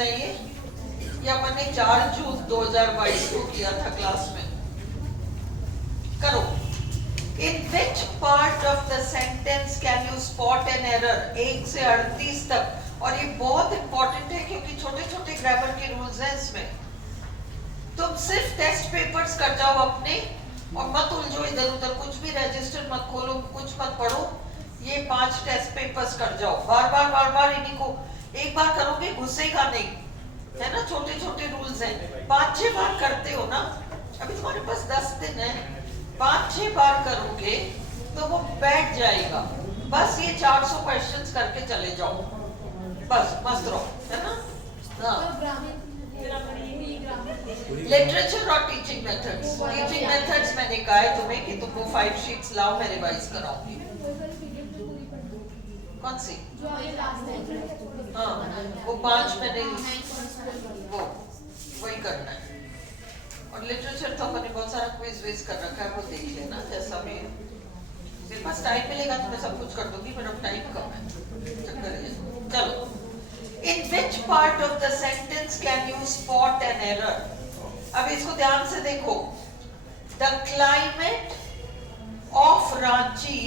है ये अपन ने 4 जून 2022 को किया था क्लास में। करो। In which part of the sentence can you spot an error? 1 से 38 तक। और ये बहुत इंपॉर्टेंट है क्योंकि छोटे छोटे ग्रामर के रूल्स हैं इसमें। तुम सिर्फ टेस्ट पेपर्स कर जाओ अपने और मत उलझो इधर उधर, कुछ भी रजिस्टर मत खोलो, कुछ मत पढ़ो। ये 5 टेस्ट पेपर्स कर जाओ, बार बार इन्हीं को एक बार करोगे घुसेगा नहीं, है ना। छोटे छोटे रूल्स हैं, 5-6 बार करते हो ना, अभी तुम्हारे पास 10 दिन है, 5-6 बार करोगे तो वो बैठ जाएगा। बस ये 400 क्वेश्चंस करके चले जाओ, बस मस्त रहो, है ना। हाँ, लिटरेचर और टीचिंग मेथड्स। टीचिंग मेथड्स मैंने कहा है तुम्हें कि तुम वो 5 शीट्स लाओ, मैं रिवाइज कराऊंगी। कौन सी? हाँ, वो 5 मैंने वो वही करना है। और लिटरेचर तो मैंने बहुत सारा क्विज विज कर रखा है, वो देख लेना जैसा भी है। मेरे पास टाइम मिलेगा तो मैं सब कुछ कर दूंगी, मेरा टाइम कम है, चक्कर ये। चलो, in which part of the sentence can you spot an error? अब इसको ध्यान से देखो। The climate of Ranchi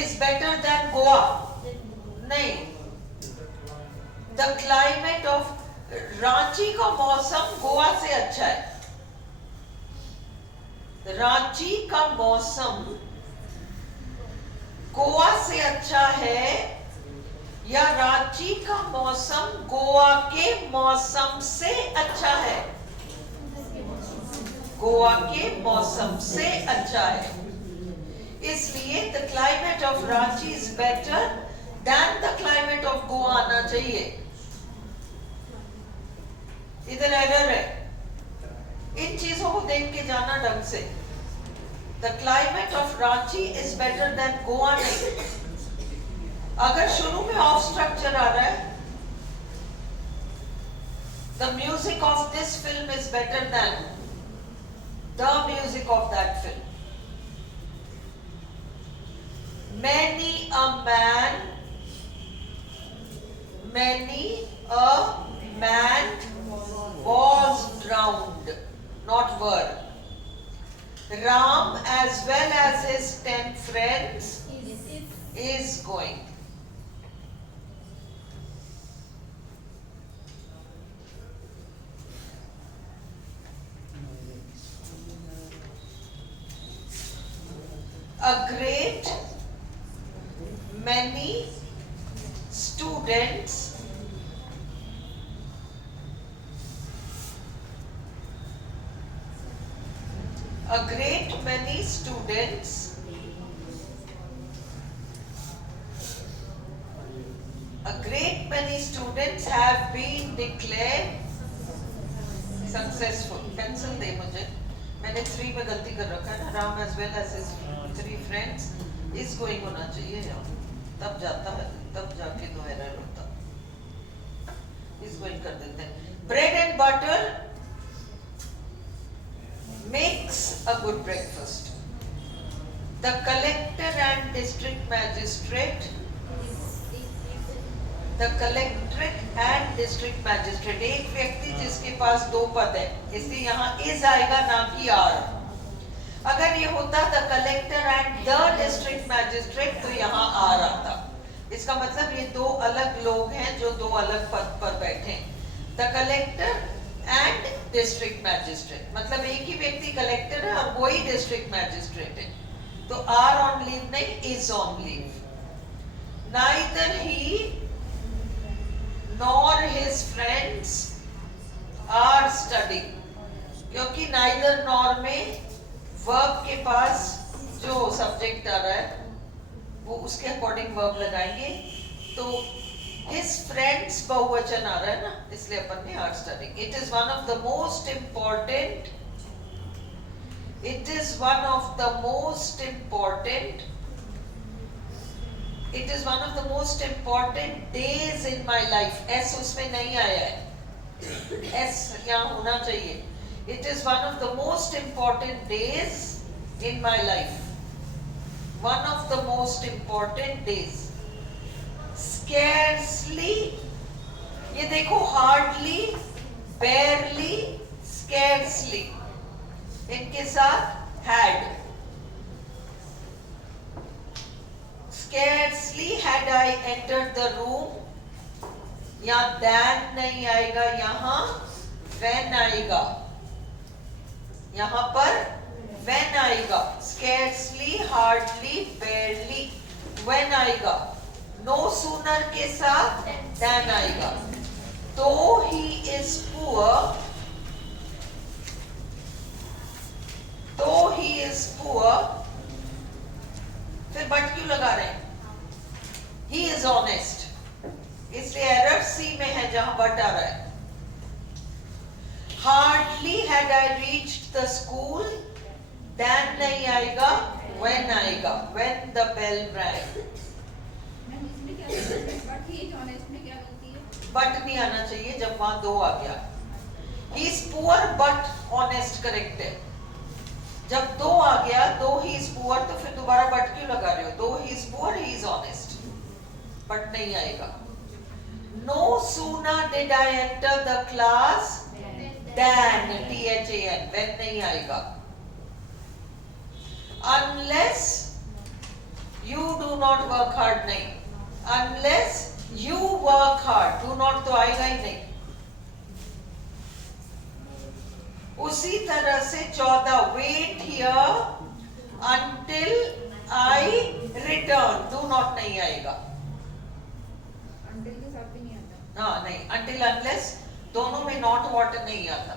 is better than Goa. नहीं, the climate of रांची का मौसम गोवा से अच्छा है। रांची का मौसम गोवा से अच्छा है या रांची का मौसम गोवा के मौसम से अच्छा है? गोवा के मौसम से अच्छा है, इसलिए the climate of Ranchi is better than the climate of Goa आना चाहिए। इधर एरर है, इन चीजों को देख के जाना ढंग से। The climate of Ranchi is better than Goa नहीं। अगर शुरू में ऑफ स्ट्रक्चर आ रहा है, the music of this film is better than the music of that film. Many a man was drowned, not were. Ram as well as his 10 friends is going. A great many students have been declared successful. Pencil दे मुझे, मैंने 3 में गलती कर रखा है ना। Ram as well as his 3 friends is going होना चाहिए, तब जाता है, तब जाके दो एरर होता। is going कर देते हैं। Bread and butter makes a good breakfast. The collector and district magistrate, एक व्यक्ति जिसके पास 2 पद है, इसलिए यहाँ is आएगा ना कि are। अगर ये होता the collector and the district magistrate तो यहाँ are आता। इसका मतलब ये 2 अलग लोग हैं जो 2 अलग पद पर बैठे हैं। The collector and district magistrate मतलब एक ही व्यक्ति कलेक्टर है और वही डिस्ट्रिक्ट मैजिस्ट्रेट है, तो आर ऑन लीव नहीं, is on leave. Neither he nor his friends are studying, क्योंकि नाइदर नॉर में वर्ब के पास जो सब्जेक्ट आ रहा है वो उसके अकॉर्डिंग वर्ब लगाएंगे, तो his friends बहुवचन आ रहा है ना, इसलिए अपन ने are studying. It is one of the most important days in my life। S उसमें नहीं आया है, एस यहाँ होना चाहिए। It is one of the most important days in my life, one of the most important days। Scarcely ये देखो hardly, बेयरली, scarcely, इनके साथ had. Scarcely had I entered the room. यहाँ than नहीं आएगा, यहाँ when आएगा. यहाँ पर when आएगा. Scarcely, hardly, barely, when आएगा. No sooner के साथ than आएगा. Though he is poor, though he is poor, फिर बट क्यों लगा रहे हैं? He is honest. इसलिए एरर सी में है जहां बट आ रहा है. Hardly had I reached the school, then नहीं आएगा, when आएगा, when the bell rang. But नहीं आना चाहिए जब वहां दो आ गया. He is poor but honest, correct है. जब दो आ गया, दो ही इज पुअर, तो फिर दोबारा बट क्यों लगा रहे हो? दो ही is poor, he is honest, but नहीं आएगा. No sooner did I enter the class then, THAN, when नहीं आएगा. Unless you do not work hard, नहीं. Unless you work hard, do not तो आएगा ही नहीं. उसी तरह से 14, wait here until I return, do not नहीं आएगा. अंटिल के साथ भी नहीं आता. हाँ नहीं, अंटिल अनलेस दोनों में नॉट वॉट नहीं आता.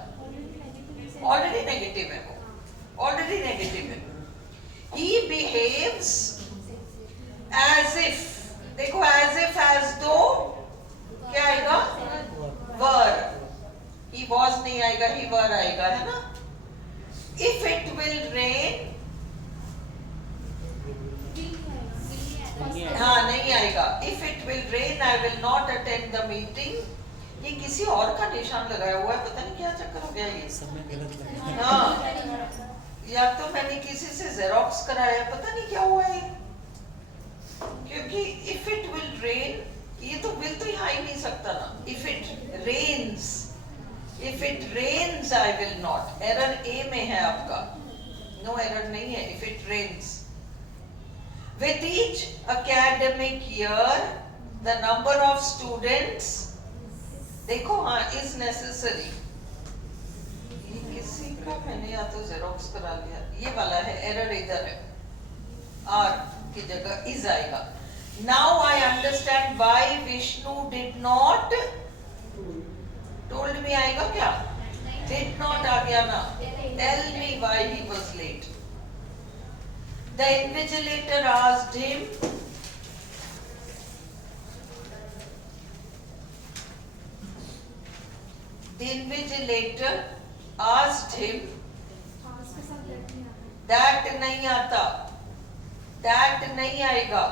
ऑलरेडी नेगेटिव है वो, ऑलरेडी नेगेटिव है. ही बिहेव्स एज इफ, देखो एज इफ, एज दो, क्या आएगा? वर. He was नहीं आएगा, he were आएगा, है ना. If it will rain, हाँ नहीं आएगा. If it will rain, I will not attend the meeting. ये किसी और का निशान लगाया हुआ है, पता नहीं क्या चक्कर हो गया ये. समय गलत लगा. हाँ, या तो मैंने किसी से जेरोक्स कराया, पता नहीं क्या हुआ है. क्योंकि if it will rain, ये तो will तो यहाँ ही नहीं सकता ना. If it rains, If it rains, I will not. Error A में है आपका. No error नहीं है. If it rains. With each academic year, the number of students, देखो हाँ, is necessary. ये किसी का मैंने या तो जेरोक्स करा लिया. ये वाला है, एरर इधर है. R की जगह is आएगा. Now I understand why Vishnu did not. Told me आएगा क्या? डिड नॉट आ गया ना. Tell me why he was late. The invigilator asked him, the invigilator asked him, that नहीं आता, दैट नहीं आएगा.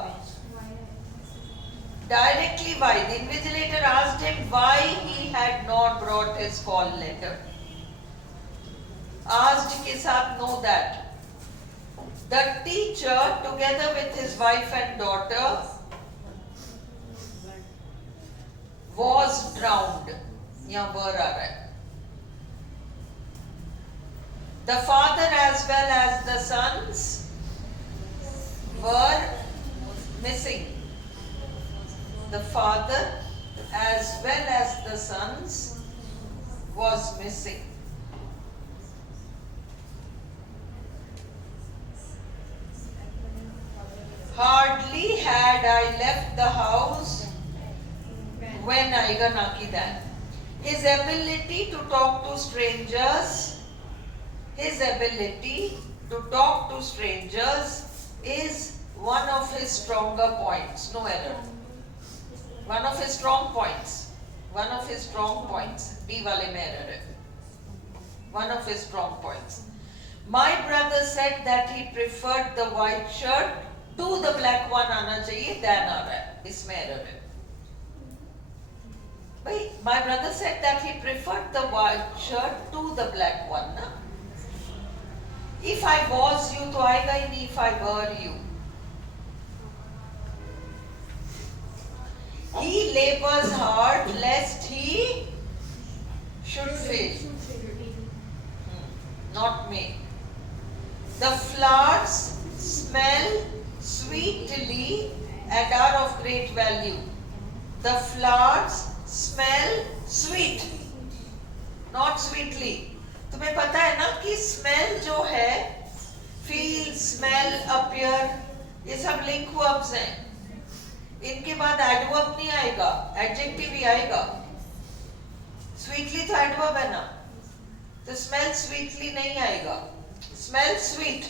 Directly why? The invigilator asked him why he had not brought his call letter. Asked के साथ know that. The teacher, together with his wife and daughter, was drowned. यहाँ were आ रहा है. The father as well as the sons were missing. The father as well as the sons was missing. Hardly had I left the house when आएगा ना की than. His ability to talk to strangers, his ability to talk to strangers is one of his stronger points. No error. One of his strong points. One of his strong points. B वाले में error है. One of his strong points. My brother said that he preferred the white shirt to the black one, आना चाहिए, than आ रहा है. इसमें error है. भाई, my brother said that he preferred the white shirt to the black one, ना? If I was you, तो आएगा ही नहीं. If I were you. He labors hard lest he not may. The flowers smell sweetly and are of great value. The flowers smell sweet, not sweetly. तुम्हें पता है ना कि smell जो है, feel, smell, appear, ये सब link verbs हैं. इनके बाद adverb नहीं आएगा, adjective ही आएगा. Sweetly तो adverb है ना, तो smell sweetly नहीं आएगा. Smell sweet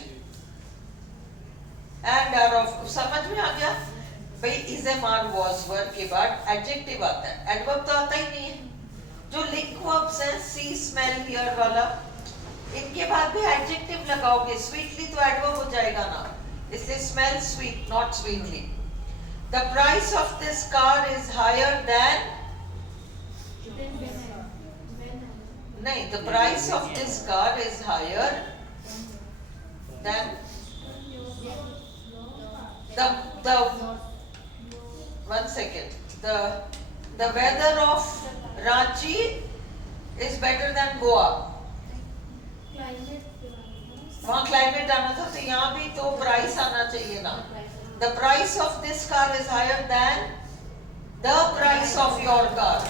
and are of, समझ में आ गया भाई. is am are was were के बाद adjective आता है, adverb तो आता ही नहीं है. जो link verbs हैं, see, smell, hear वाला, इनके बाद भी adjective लगाओगे. sweetly तो adverb हो जाएगा ना, इसलिए smell sweet, not sweetly. The price of this car is higher than, नहीं, the price of this car is higher than the one second, the weather of Ranchi is better than Goa. वहाँ climate आना था, तो यहाँ भी तो price आना चाहिए ना. The price of this car is higher than the price of your car.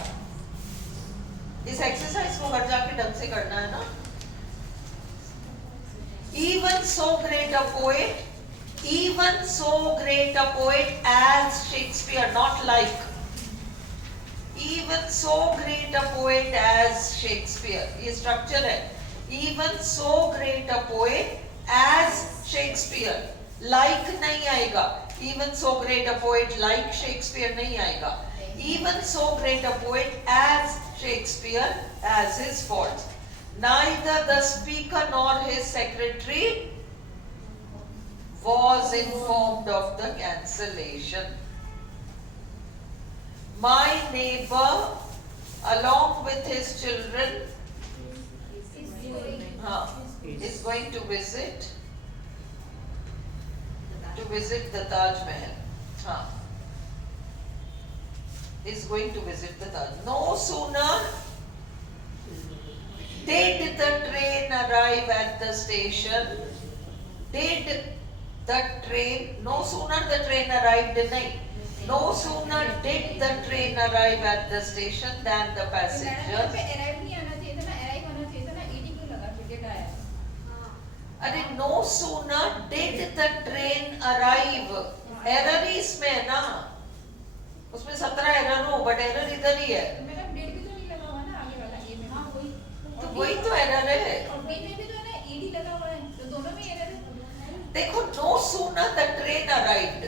इस एक्सरसाइज को घर जाके ढंग से करना है ना. Even so great a poet, even so great a poet as Shakespeare, not like. Even so great a poet as Shakespeare. ये स्ट्रक्चर है. Even so great a poet as Shakespeare. Like नहीं आएगा. Even so great a poet like Shakespeare नहीं आएगा. Even so great a poet as Shakespeare as his fault. Neither the speaker nor his secretary was informed of the cancellation. My neighbor, along with his children, is going to visit the Taj Mahal. Is going to visit the Taj. No sooner did the train arrive at the station, no sooner the train arrived, nahi. No sooner did the train arrive at the station than the passenger. अरे no sooner did the train arrive. Error ही इसमें है ना, उसमें 17 error हो, but error इधर ही है. तो वही तो एरर है. देखो, no sooner the train arrived,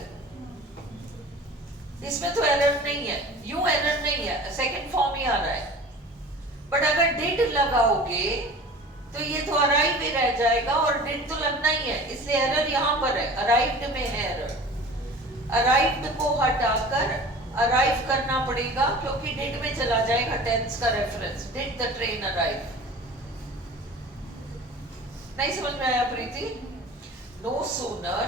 इसमें तो एरर नहीं है, यूं एरर नहीं है, सेकंड फॉर्म ही आ रहा है. बट अगर डिड लगाओगे तो ये तो अराइव ही रह जाएगा, और डिड तो लगना ही है, इसलिए एरर यहाँ पर है. अराइव्ड में है एरर. अराइव्ड को हटाकर अराइव करना पड़ेगा, क्योंकि डिड में चला जाएगा टेंस का reference. Did the train arrive. नहीं समझ में आया Preeti? No sooner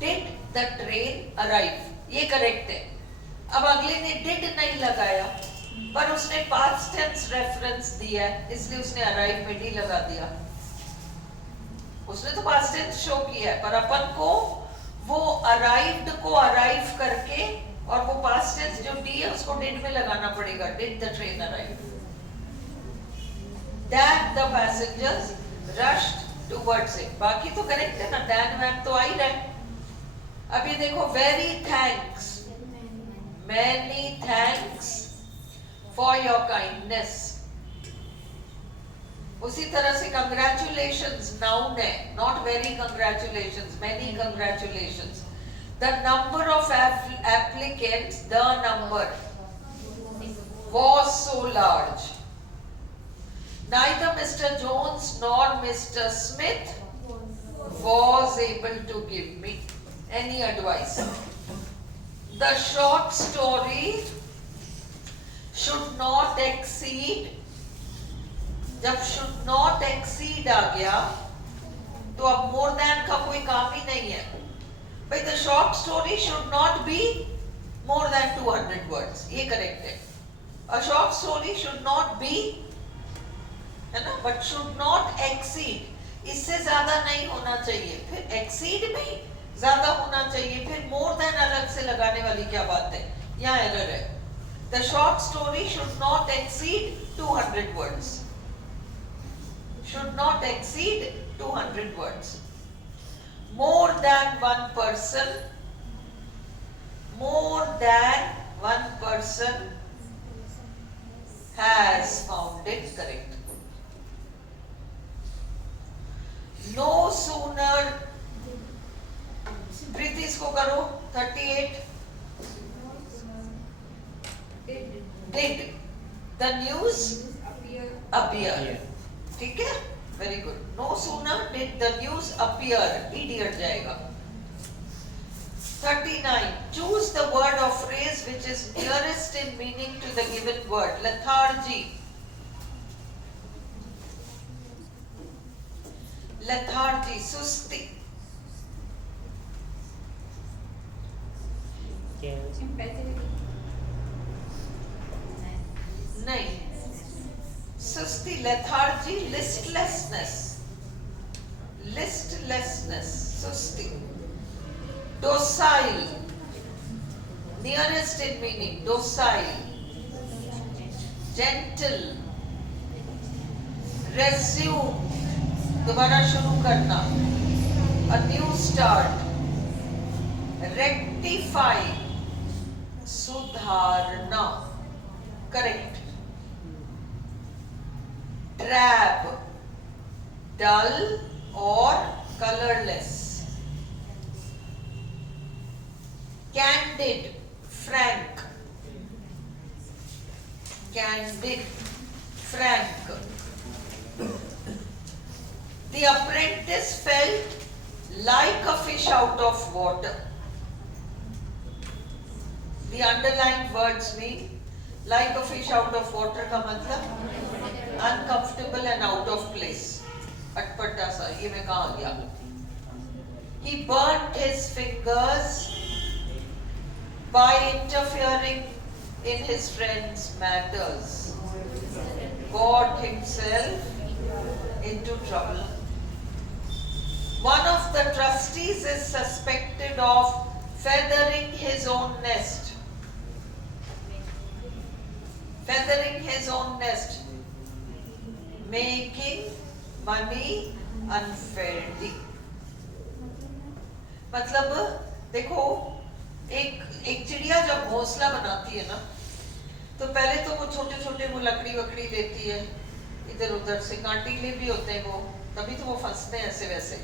did the train arrive, ये करेक्ट है. अब अगले ने डिड नहीं लगाया, पर उसने पास्ट टेंस रेफरेंस दिया है, इसलिए उसने अराइव में डी लगा दिया. उसने तो पास्ट टेंस शो किया है, पर अपन को वो अराइव्ड को अराइव करके और वो पास्ट टेंस जो डी है उसको डिड में लगाना पड़ेगा. Did the train arrive. That the passengers rushed towards it. बाकी तो करेक्ट है ना, दैन वैन तो आ ही रहा है. अब ये देखो, very thanks, many thanks for your kindness. उसी तरह से कंग्रेचुलेशंस नाउन है, not very congratulations, many congratulations. The number of applicants, the number was so large. Neither Mr. Jones nor Mr. Smith was able to give me any advice. The short story should not exceed. जब should not exceed आ गया तो अब more than का कोई काम ही नहीं है. But the short story should not be more than 200 words. ये correct है. A short story should not be है ना, बट शुड नॉट एक्सीड, इससे ज्यादा नहीं होना चाहिए, फिर एक्सीड में ज्यादा होना चाहिए, फिर मोर देन अलग से लगाने वाली क्या बात है, यहाँ एरर है. The short story should not exceed 200 words, should not exceed 200 words. More than one person, more than one person has found it correct. No sooner, प्रीति इसको करो 38. Did the news appear? ठीक है, very good. No sooner did the news appear, idiot जाएगा. 39. Choose the word or phrase which is nearest in meaning to the given word. Lethargy. Lethargy, सुस्ती. नहीं, सुस्ती, lethargy, listlessness, listlessness, सुस्ती. Docile, nearest in meaning, docile. Gentle, resume, दोबारा शुरू करना, a new start. Rectify, सुधारना, correct. Drab, dull or colorless. Candid, frank. Candid, frank. The apprentice felt like a fish out of water. The underlined words mean like a fish out of water का मतलब uncomfortable and out of place. अटपटा सा, ये मैं कहाँ आ गया? He burnt his fingers by interfering in his friends' matters. Got himself into trouble. One of the trustees is suspected of feathering his own nest. Feathering his own nest. Making money unfairly. मतलब देखो, एक चिड़िया जब घोंसला बनाती है ना, तो पहले तो वो छोटे छोटे वो लकड़ी वकड़ी लेती है, इधर उधर से कांटीले भी होते हैं वो, तभी तो वो फंसते हैं ऐसे वैसे,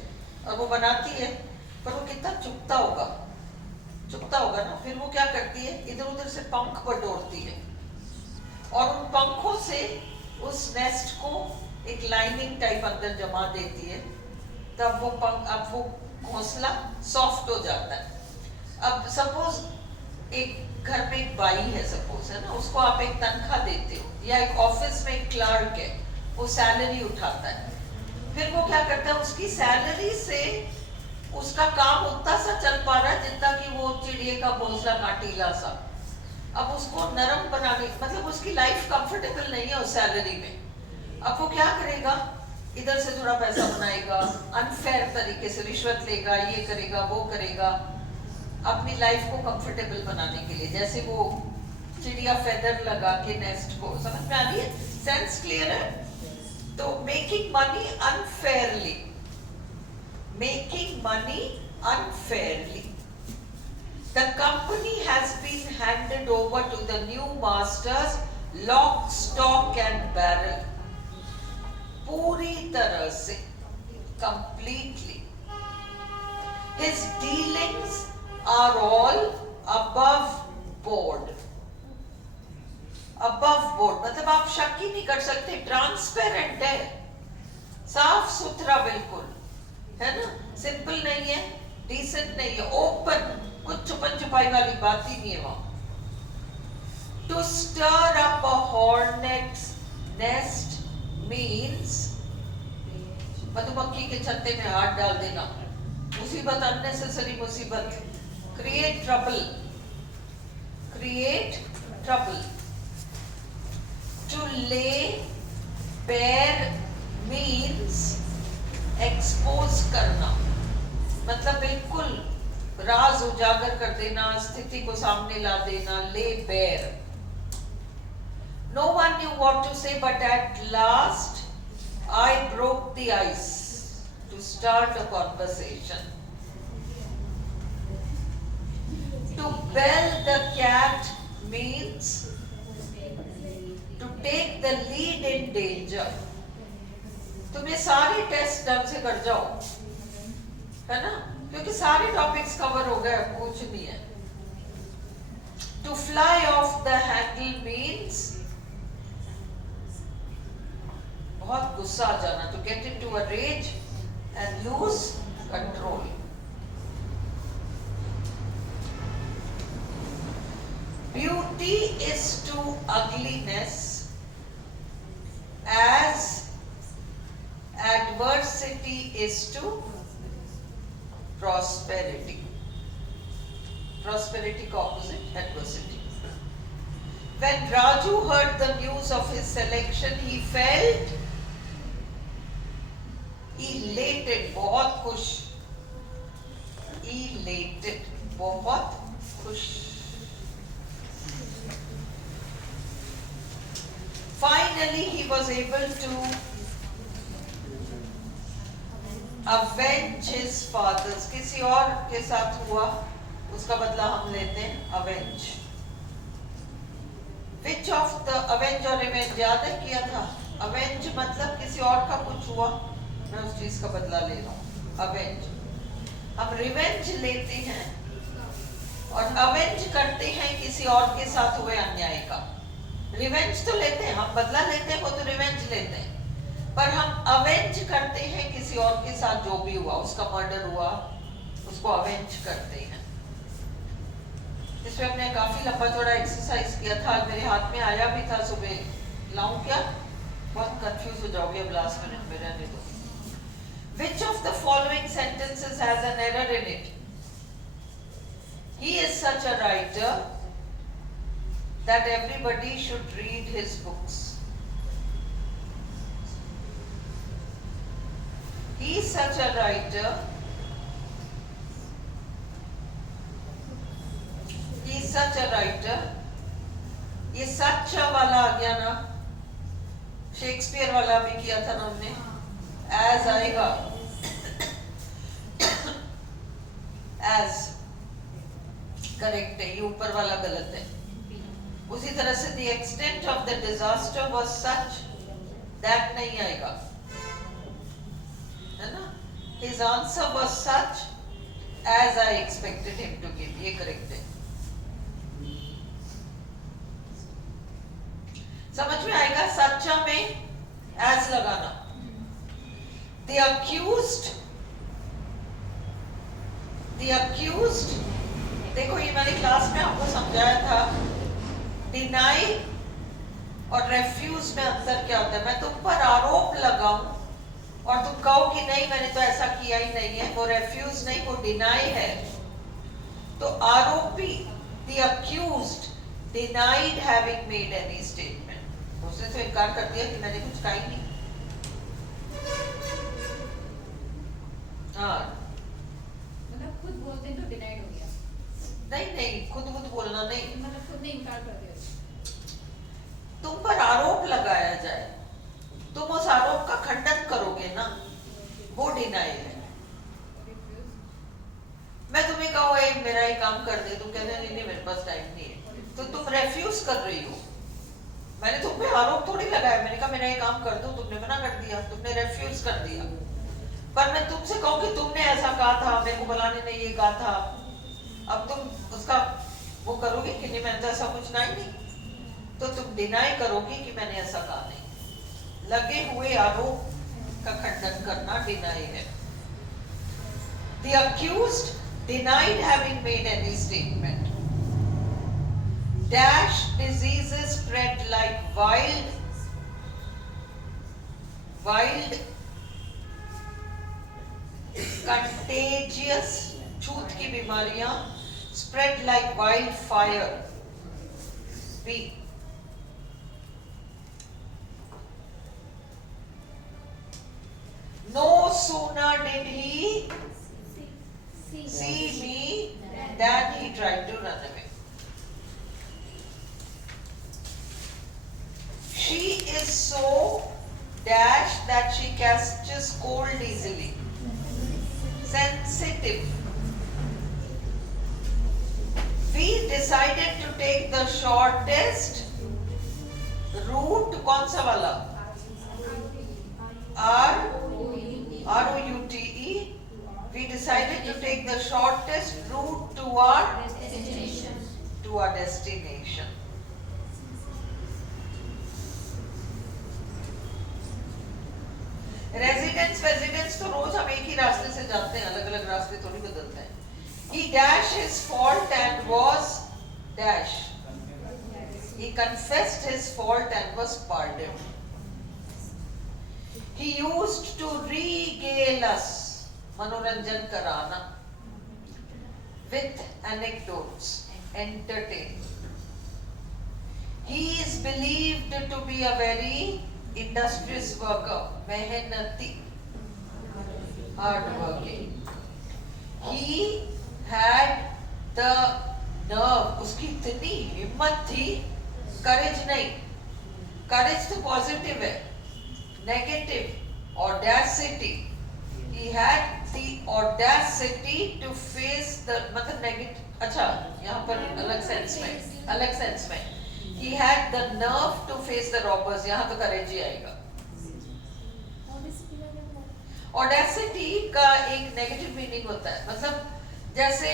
और वो बनाती है, पर वो कितना चुभता होगा ना. फिर वो क्या करती है, इधर उधर से पंख बटोरती है, और उन पंखों से उस नेस्ट को एक लाइनिंग टाइप अंदर जमा देती है, तब वो पंख, अब वो घोंसला सॉफ्ट हो जाता है. अब सपोज एक घर में एक बाई है, सपोज है ना, उसको आप एक तनख्वाह देते हो, या एक ऑफिस में एक क्लर्क है, वो सैलरी उठाता है, फिर वो क्या करता है, उसकी सैलरी से उसका काम उतना सा चल पा रहा है जितना कि वो चिड़िए का घोंसला काटीला सा. अब उसको नरम बनाने, मतलब उसकी लाइफ कंफर्टेबल नहीं है उस सैलरी में. अब वो क्या करेगा, इधर से थोड़ा पैसा बनाएगा, अनफेयर तरीके से रिश्वत लेगा, ये करेगा वो करेगा, अपनी लाइफ को कंफर्टेबल बनाने के लिए. जैसे वो चिड़िया फेदर लगा के नेस्ट को, समझ में आ रही है, सेंस क्लियर है? तो making money unfairly, making money unfairly. The company has been handed over to the new masters, lock, stock and barrel. पूरी तरह से, completely. His dealings are all above board. Above board मतलब आप शक ही नहीं कर सकते, ट्रांसपेरेंट है, साफ सुथरा बिल्कुल, है ना, सिंपल नहीं है, डिसेंट नहीं है, ओपन, कुछ छुपन छुपाई वाली बात ही नहीं है वहां. To stir up a hornet's nest means मधुमक्खी के छत्ते में हाथ डाल देना, मुसीबत, अननेसेसरी मुसीबत, create trouble, create trouble. To lay bare means expose करना, मतलब बिल्कुल राज उजागर कर देना, स्थिति को सामने ला देना, ले bear. No one knew what to say, but at last I broke the ice to start a conversation. To bell the cat means to take the lead in danger. तुम ये सारे टेस्ट ढंग से कर जाओ, है ना, क्योंकि सारे टॉपिक्स कवर हो गए, कुछ नहीं है. To fly off the handle means बहुत गुस्सा आ जाना, to get into a rage and lose control. Beauty is to ugliness as adversity is to prosperity. Prosperity का opposite adversity. When Raju heard the news of his selection, he felt elated, बहुत खुश. Elated, बहुत खुश. Finally, he was able to avenge his fathers. किसी और के साथ हुआ, उसका बदला हम लेते हैं. Avenge. Which of the avenge और revenge याद है किया था? Avenge मतलब किसी और का कुछ हुआ, मैं उस चीज का बदला ले रहा हूँ. Avenge. हम revenge लेते हैं और avenge करते हैं किसी और के साथ हुए अन्याय का. रिवेंज तो लेते हैं, हम बदला लेते हैं, वो तो रिवेंज लेते हैं, पर हम अवेंज करते हैं किसी और के साथ जो भी हुआ, उसका मर्डर हुआ, उसको अवेंज करते हैं. इसमें हमने काफी लंबा चौड़ा एक्सरसाइज किया था, आज मेरे हाथ में आया भी था, सुबह लाऊं क्या? बहुत कंफ्यूज हो जाओगे अब लास्ट मिनट में, रहने दो. Which of the following sentences has an error in it? He is such a writer that everybody should read his books. He is such a writer. He is such a writer. ये सच वाला आ गया ना, Shakespeare वाला भी किया था ना हमने. As आएगा, as करेक्ट है, ये ऊपर वाला गलत है. उसी तरह से the extent of the disaster was such that नहीं आएगा, है ना. His answer was such as I expected him to give, ये करेक्ट है. समझ में आएगा सच्चा में as लगाना. The accused, देखो ये मैंने क्लास में आपको समझाया था. डिनाई और रेफ्यूज में अंतर क्या होता है. मैं तुम पर आरोप लगाऊं और तुम कहो कि नहीं मैंने तो ऐसा किया ही नहीं है, वो रेफ्यूज नहीं, वो डिनाई है. तो आरोपी, the accused denied having made any statement, उसने तो इनकार कर दिया कि मैंने कुछ कहा ही नहीं. हाँ, मतलब खुद बोलते हैं तो डिनाइड हो गया. नहीं खुद बोलना नहीं, मतलब खुद ने इनकार कर दिया. तुम पर आरोप लगाया जाए, तुम उस आरोप का खंडन करोगे ना, वो डिनाई है. मैं तुम्हें कहूँ मेरा ये काम कर दे, तुम कहते नहीं मेरे पास टाइम नहीं है, तो तुम रेफ्यूज कर रही हो. मैंने तुम पे आरोप थोड़ी लगाया, मैंने कहा मेरा ये काम कर दो, तुमने मना कर दिया, तुमने रेफ्यूज कर दिया. पर मैं तुमसे कहूँ कि तुमने ऐसा कहा था, मेरे को फलाने ने ये कहा था, अब तुम उसका वो करोगे कि नहीं मैंने तो ऐसा कुछ नहीं, तो तुम डिनाई करोगे कि मैंने ऐसा कहा नहीं. लगे हुए आरोप का खंडन करना डिनाई है. The accused denied having made any statement. Dash diseases spread like wild contagious छूत की बीमारियां spread like wildfire. B. No sooner did he see me than he tried to run away. She is so dash that she catches cold easily. Sensitive. We decided to take the shortest route. कौन सा वाला? R-O-U-T-E. We decided to take the shortest route to our destination. Residence तो रोज हम एक ही रास्ते से जाते हैं, अलग अलग रास्ते थोड़ी बदलते हैं. He dashed his fault and was dash. He confessed his fault and was pardoned. He used to regale us, मनोरंजन कराना, with anecdotes, entertain. He is believed to be a very industrious worker, मेहनती, hardworking. He had the nerve, उसकी इतनी हिम्मत थी, courage नहीं, courage तो positive है, negative, audacity. He had the audacity to face the, मतलब negative, अच्छा यहाँ पर अलग sense में, he had the nerve to face the robbers. यहाँ तो courage ही आएगा. Audacity का एक negative meaning होता है, मतलब जैसे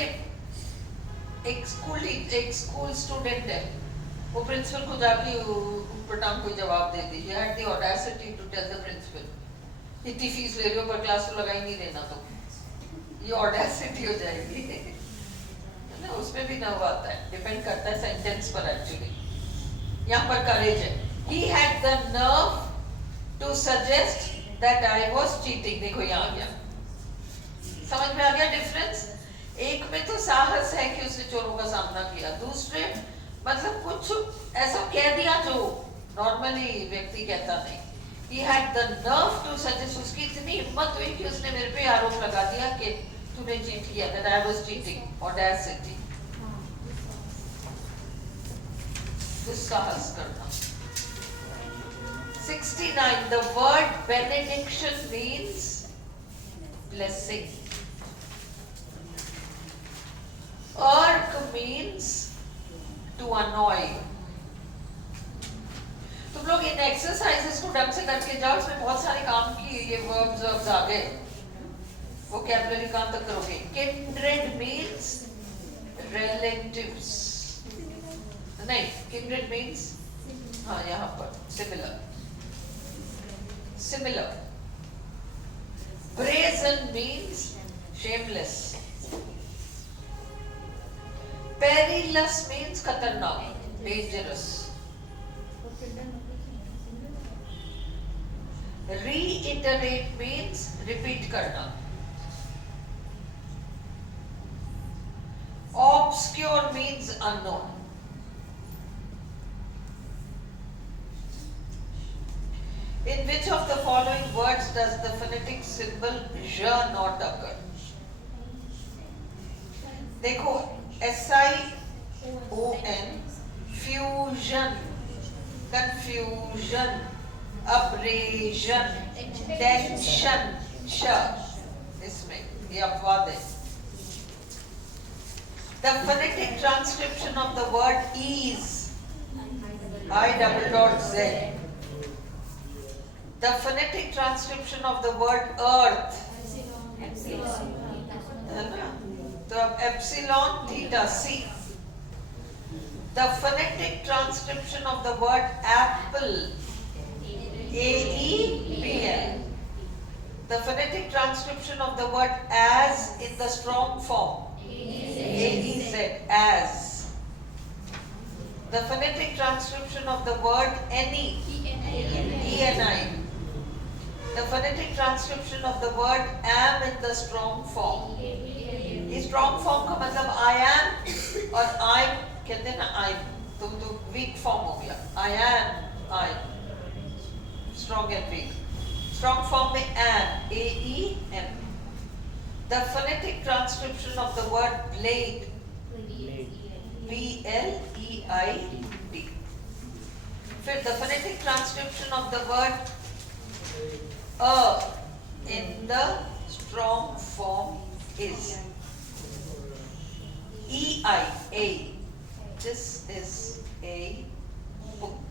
एक स्कूल स्टूडेंट है, वो प्रिंसिपल को जाके ऊटपटांग कोई जवाब दे दी. He had the audacity to tell the principal, इतनी फीस ले रहे हो पर क्लास को लगा ही नहीं देना, तो ये audacity हो जाएगी. है ना, उसमें भी nerve आता है, डिपेंड करता है सेंटेंस पर एक्चुअली. यहाँ पर courage है. He had the nerve to suggest that I was cheating. देखो यहाँ आ गया, समझ में आ गया डिफरेंस. एक में तो साहस है कि उसने चोरों का सामना किया, दूसरे मतलब कुछ ऐसा कह दिया जो नॉर्मली व्यक्ति कहता नहीं. He had the nerve to suggest, उसकी इतनी हिम्मत हुई कि उसने मेरे पे आरोप लगा दिया कि तूने चीट किया, that I was cheating. Audacity, दुस्साहस करना. 69. The word benediction means blessing. Irk means to annoy. तुम लोग इन एक्सरसाइजेस को ढंग से करके जाओ, इसमें बहुत सारे काम की ये वर्ब्स आ गए, वोकैबुलरी काम तक करोगे. Kindred means relatives. नहीं, kindred means हाँ यहाँ पर similar. Brazen means shameless. Perilous means खतरनाक, dangerous. Reiterate means repeat करना. Obscure means unknown. In which of the following words does the phonetic symbol j not occur? देखो, SION, fusion, confusion, abrasion, tension, sh, इसमें ये अपवाद है. The phonetic transcription of the word is I_Z. The phonetic transcription of the word earth, है ना, तो अब epsilon theta c. The phonetic transcription of the word apple, AEPL. The phonetic transcription of the word as in the strong form, AEZ, as. The phonetic transcription of the word any, ENI. The phonetic transcription of the word am in the strong form. इस strong form का मतलब I am और I कहते हैं ना, I तो weak form हो गया. I am, I, strong and weak. Strong form में an, A E N. The phonetic transcription of the word blade, B-L-E-I-D. फिर the phonetic transcription of the word in the strong form is E-I, A. This is a book.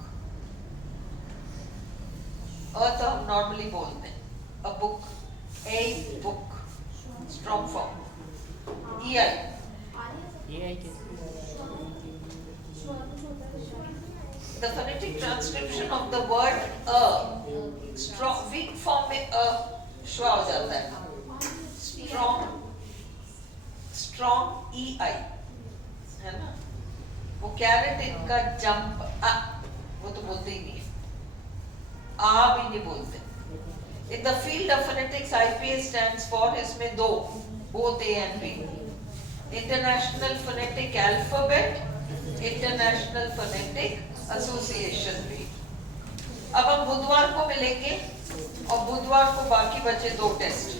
तो हम normally बोलते हैं, a book, a book. Strong form. EI. The phonetic transcription of the word strong weak form में श्वा हो जाता है. Strong EI है ना. वो कैरेटिन का जंप वो तो बोलते ही नहीं है. भी नहीं बोलते. In the field of phonetics, IPA stands for इसमें दो, both A and B. International Phonetic Alphabet, International Phonetic Association भी. अब हम बुधवार को मिलेंगे और बुधवार को बाकी बचे 2 टेस्ट.